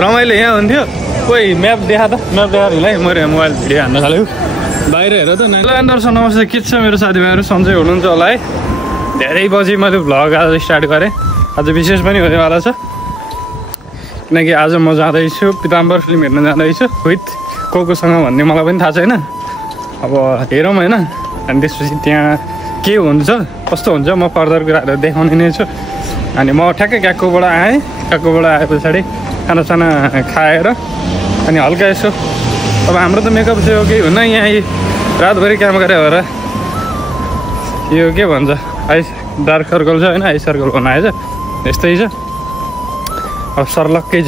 रमाइलो यहाँ हुन्थ्यो कोही म्याप देखा त म्याप देखाएर हिँड है मैले मोबाइल भिडियो हान्न थाल्यो बाहिर हेर त दर्शन नमस्ते के छ मेरो साथीभाइहरू सन्चै हुनुहुन्छ होला है धेरै पछि मैले भ्लग आज स्टार्ट गरेँ आज विशेष पनि हुनेवाला छ किनकि आज म जाँदैछु पिताम्बर फिल्म हेर्न जाँदैछु विथ कोसँग भन्ने मलाई पनि थाहा छैन अब हेरौँ होइन अनि त्यसपछि त्यहाँ के हुन्छ कस्तो हुन्छ म फर्दर कुराहरू देखाउने नै छु अनि म ठ्याक्कै क्याक्कोबाट आएँ क्याक्कोबाट आए पछाडि खानासाना खाएर अनि हल्का यसो अब हाम्रो त मेकअप सेवा केही हुन्न यहाँ रातभरि काम गरे भएर यो के भन्छ आइस डार्क सर्कल छ होइन आइस सर्कल बनाएछ यस्तै छ अब सर्लक्कै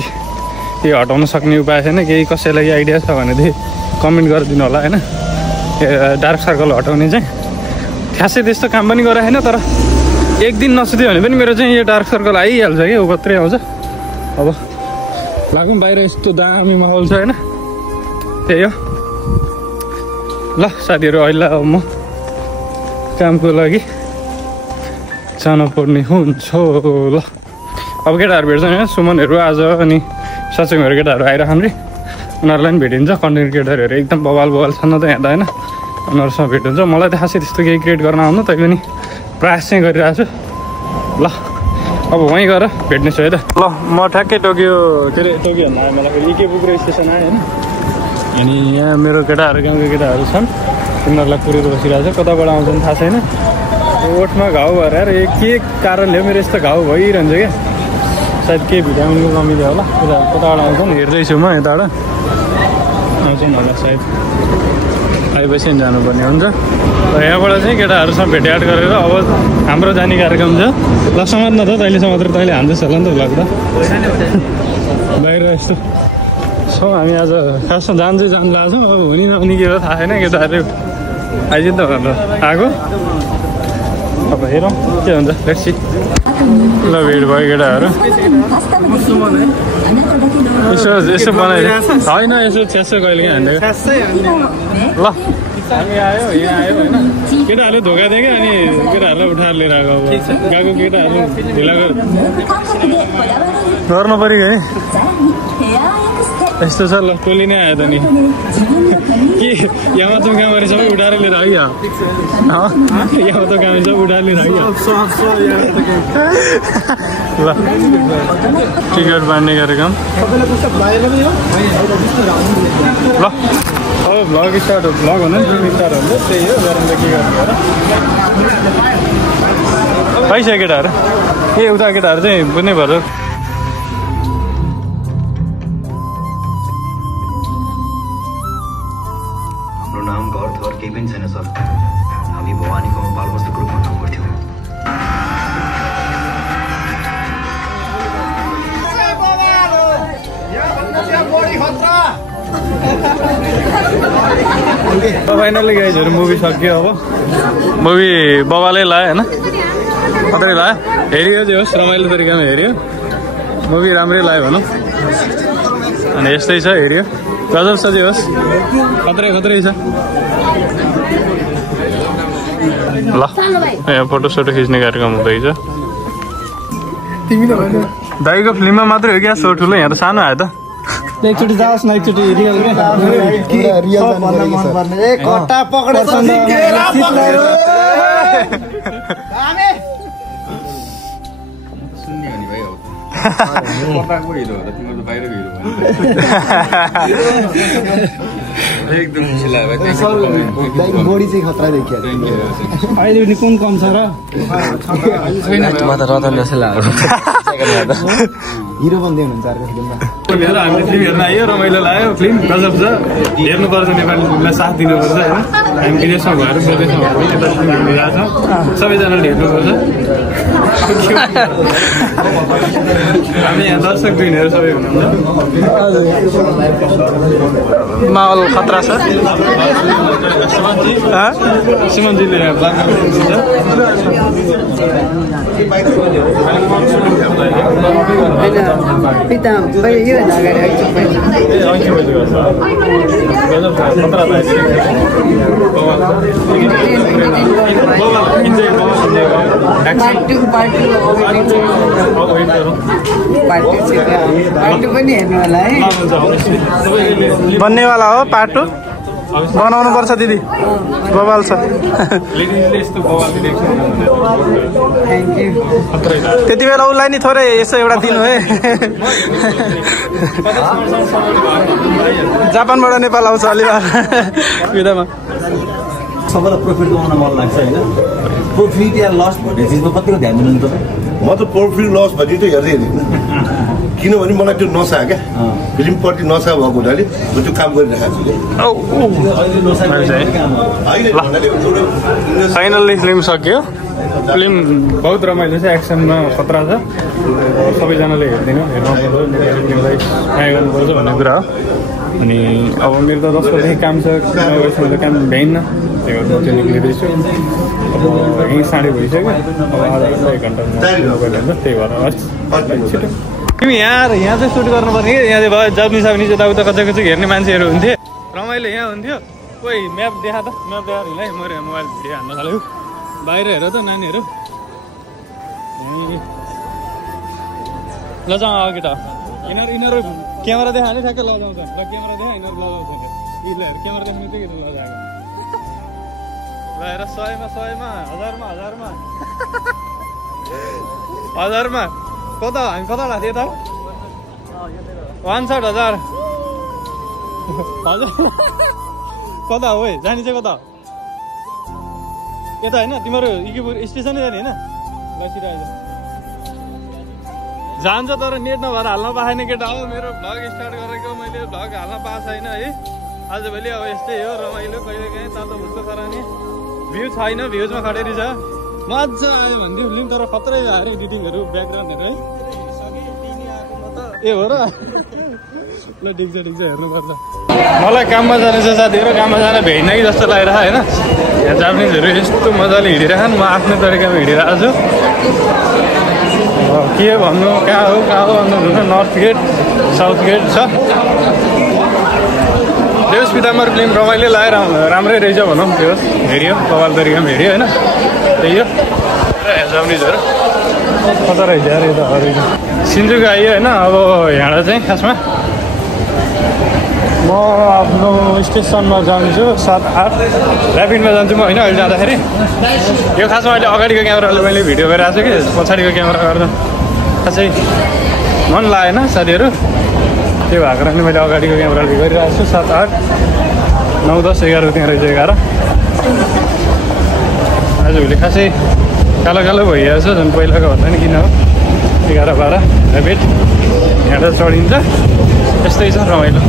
यो हटाउन सक्ने उपाय छैन केही कसैलाई आइडिया छ भनेदेखि कमेन्ट गरिदिनु होला होइन डार्क सर्कल हटाउने चाहिँ खासै त्यस्तो काम पनि गरेको छैन तर एक दिन नसुत्यो भने पनि मेरो चाहिँ यो डार्क सर्कल आइहाल्छ कि कत्रै आउँछ अब लागौँ बाहिर यस्तो दामी माहौल छ होइन त्यही हो ल साथीहरू अहिले अब म कामको लागि जानुपर्ने हुन्छ ल अब केटाहरू भेट्छन् होइन सुमनहरू आज अनि सचिङहरू केटाहरू आइरहन् रे उनीहरूलाई पनि भेटिन्छ कन्टेन्ट क्रिएटरहरू एकदम बवाल छन् न त यहाँ त होइन उनीहरूसँग भेट हुन्छ मलाई त खासै त्यस्तो केही क्रिएट गर्न आउनु तै पनि प्रयास चाहिँ गरिरहेको छु ल अब वहीँ गएर भेट्ने छु है त ल म ठ्याक्कै टोकियो के अरे टोकियो भन्दा आएँ मलाई इके पुग्रे स्टेसन आएँ होइन अनि यहाँ मेरो केटाहरू गाउँको केटाहरू छन् उनीहरूलाई कुरेर बसिरहेको छ कताबाट आउँछन् थाहा छैन ओठमा घाउ भएर के कारणले मेरो यस्तो घाउ भइरहन्छ क्या सायद केही भिटामिनको कमीले होला कताबाट आउँछन् हेर्दैछु म यताबाट आउँछन् होला सायद आएपछि जानुपर्ने हुन्छ र यहाँबाट चाहिँ केटाहरूसँग भेटघाट गरेर अब हाम्रो जाने कार्यक्रम छ ल समाज न त तैँले समात्र तैँले हान्दैछ होला नि त लाग्दा बाहिर यस्तो छौँ हामी आज खासमा जान लाग्छौँ अब हुने नहुने के हो थाहा छैन केटाहरू आइज त भनेर आएको अब हेरौँ के हुन्छ लेट्सी ल भेट भयो केटाहरू यसो बनाइदियो होइन यसो छ्यासो कहिले काहीँ हान्दिएको ल हामी आयो यहाँ आयो होइन केटाहरूले धोका दियो क्या अनि केटाहरूलाई उठाएर लिएर आएको अब गएको केटाहरू ढिला गर्नु पऱ्यो है यस्तो छ ल कोली नै आयो त नि के यहाँ त कामहरू सबै उठाएर लिएर आइयो यहाँ त काम सबै उठाएर लिएर आइयो ल टिकट बाँड्ने कार्यक्रम ल अब भ्लग स्टार्ट हो भ्लग हुँदैन स्टार्ट हुन्छ त्यही हो गरम त के गर्नु पाइसक्यो केटाहरू ए उता केटाहरू चाहिँ बुझ्नै पर्छ हाम्रो नाम घर थर केही पनि छैन सर हामी भवानीको बालवस्तुको रूपमा काम गर्थ्यौँ फाइनली गाइजहरू मुभी सक्यो अब मुभी बबाले लायो होइन कत्रै लायो हेऱ्यो जे होस् रमाइलो तरिकामा हेऱ्यो मुभी राम्रै लायो भनौँ अनि यस्तै छ हेऱ्यो गजब छ जे होस् खत्रै छ ल यहाँ फोटोसोटो खिच्ने कार्यक्रम हुँदैछ दाइको फिल्ममा मात्रै हो क्या सो ठुलो यहाँ त सानो आयो त एकचोटि जाओस् न एकचोटि एकदम खुसी लाग्यो बडी चाहिँ खतरा देखियो अहिले पनि कुन कम छ र हिरो बन्दै हुनुहुन्छ अर्को फिल्ममा हामीले फिल्म हेर्न आयो रमाइलो लाग्यो फिल्म गजब छ हेर्नुपर्छ नेपाली फिल्मलाई साथ दिनुपर्छ होइन हामी विदेशमा भएर स्वदेशमा भएर यता फिल्म हेरिरहेको छौँ सबैजनाले हेर्नुपर्छ हामी यहाँ दर्शक दिनहरू सबै हुनुहुन्छ माहौल खतरा छ सुमनजीले यहाँ बाँका पिता यो अगाडि पनि हेर्नु होला है बन्नेवाला हो पार्ट 2 बनाउनु पर्छ दिदी बवाल छ त्यति बेला उसलाई नि थोरै यसो एउटा दिनु है जापानबाट नेपाल आउँछ अलिबार विधामा सबैलाई प्रफिट कमाउन मन लाग्छ होइन प्रफिट या लस भन्ने चिजमा कतिको ध्यान दिनुहुन्छ तपाईँ म त प्रफिट लस भन्ने त हेर्दै किनभने मलाई त्यो नसा क्या फिल्मप्रति नसा भएको हुनाले म त्यो काम गरिरहेको छु फाइनल्ली फिल्म सक्यो फिल्म बहुत रमाइलो छ एक्सनमा खतरा छ सबैजनाले हेर्नु पर्छ माया गर्नुपर्छ भन्ने कुरा हो अनि अब मेरो त 10 बजेदेखि काम छ काम भ्याइन्न त्यही भएर म चाहिँ निक्लिँदैछु अब यहीँ 5:30 भइसक्यो अब आधा घन्टा 1 घन्टा त्यही भएर छिटो तिमी यहाँ चाहिँ सुट गर्नुपर्ने कि यहाँ चाहिँ भयो जापानिज साबनिज यताउता कतै कतै हेर्ने मान्छेहरू हुन्थ्यो रमाइलो यहाँ हुन्थ्यो कोही म्याप देखा त म्याप देखाएर म मोबाइल भिडियो हान्न थाल्यो बाहिर हेर त नानीहरू लजाउँ अघि त यिनीहरू क्यामेरा देखायो भने ठ्याक्कै लजाउँछ ल क्यामेरा देखा यिनीहरू लजाउँछ यिनीहरू क्यामेरा देख्ने बित्तिकै लजाएको ल हेर 100मा 1000मा कता हामी कता लाग्थ्यो त 61,000 हजुर कता हो जाने चाहिँ कता यता होइन तिमीहरू इकिपुर स्टेसनै जाने होइन लसिरहेको जान्छ तर नेट नभएर हाल्न पाएन केटा हो मेरो भ्लग स्टार्ट गरेको मैले भ्लग हाल्न पाएको छैन है आजभोलि अब यस्तै हो रमाइलो कहिले काहीँ तातो बुझ्दो खरानी भ्यू छैन भ्युजमा खडेरी छ मजा आयो भन्थ्यो फिल्म तर खत्रै आयो एडिटिङहरू ब्याकग्राउन्डहरू है ए हो र ल ठिक छ हेर्नुपर्छ मलाई काममा जाने छ साथीहरू काममा जान भ्याइन कि जस्तो लागिरहेको होइन यहाँ जापानिजहरू यस्तो मजाले हिँडिरहेको म आफ्नो तरिकामा हिँडिरहेको छु के भन्नु कहाँ हो भन्नु नर्थ गेट साउथ गेट छ देउस पिताम्बर फिल्म रमाइलो लगाएर राम्रै रहेछ भनौँ त्यो हेऱ्यो कपाल तरिकामा हेऱ्यो होइन त्यही हो जापानिजहरू कता रहेछ यार यता सिन्जुक आइयो होइन अब यहाँबाट चाहिँ खासमा म आफ्नो स्टेसनमा जान्छु 7-8 ऱ्यापिडमा जान्छु म होइन अहिले जाँदाखेरि यो खासमा अहिले अगाडिको क्यामेराले मैले भिडियो गरिरहेको छु कि पछाडिको क्यामेरा गर्दा खासै मन लागेन साथीहरू त्यो भएको कारणले मैले अगाडिको क्यामेराले गरिरहेको छु 7-8 9 10 11 त्यहाँ रहेछ 11 आजभोलि खासै कालो भइरहेको छ झन् पहिलाको भन्दा नि किन हो 11-12 ऱ्यापिड यहाँबाट चढिन्छ यस्तै छ रमाइलो